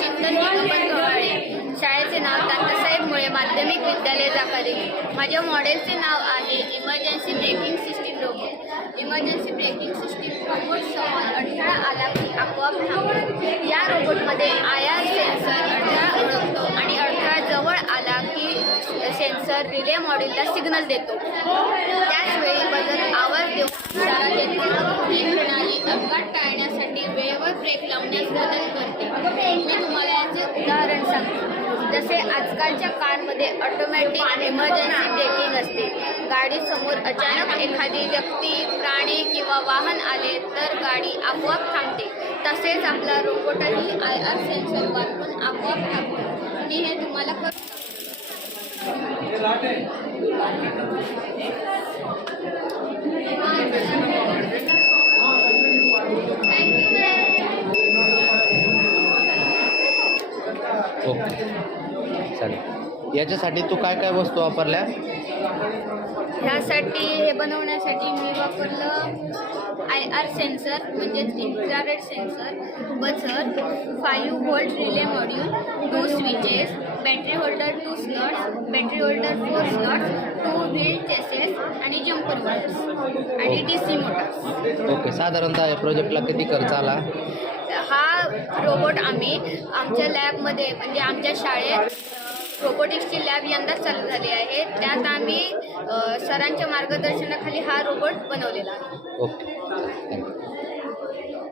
चिंतन निगमन गव्हाळे. शाळेचे नाव तात्यासाहेब मुळे माध्यमिक विद्यालय जाकारी. माझ्या मॉडेलचे नाव आहे emergency braking system robot. Emergency braking system robot समोर अडथळा आला की आपोआप थांबतो. या रोबोटमध्ये IR सेन्सर अडथळा ओळखतो आणि अडथळा जवळ आला की सेन्सर रिले मॉड्यूलला सिग्नल देतो. त्याचवेळी बजर आवाज देऊन इशारा देतो. ही प्रणाली अपघात टाळण्यासाठी वेळेवर ब्रेक लावण्यास मदत करते. मी तुम्हाला याचे उदाहरण सांगतो. जसे आजकालच्या कारमध्ये ऑटोमॅटिक इमर्जन्सी ब्रेकिंग असते. गाडीसमोर अचानक एखादी व्यक्ती, प्राणी किंवा वाहन आले तर गाडी आपोआप थांबते. तसेच आपला रोबोटही IR सेन्सर वापरून आपोआप थांबतो. मी हे तुम्हाला ओके, चालेल. याच्यासाठी तू काय काय वस्तू वापरल्या? ह्यासाठी हे बनवण्यासाठी मी वापरलं IR सेन्सर म्हणजेच infrared sensor, buzzer, 5 volt relay module, 2 switches, battery holder 2 slots, battery holder 4 slots, 2 wheel chases आणि जम्पर वायर्स आणि DC मोटर्स. ओके, साधारणतः या प्रोजेक्टला किती खर्च आला? हा रोबोट आम्ही आमच्या लॅबमध्ये म्हणजे आमच्या शाळेत रोबोटिक्सची लॅब यंदाच चालू झाली आहे. त्यात आम्ही सरांच्या मार्गदर्शनाखाली हा रोबोट बनवलेला आहे. Okay, thank you.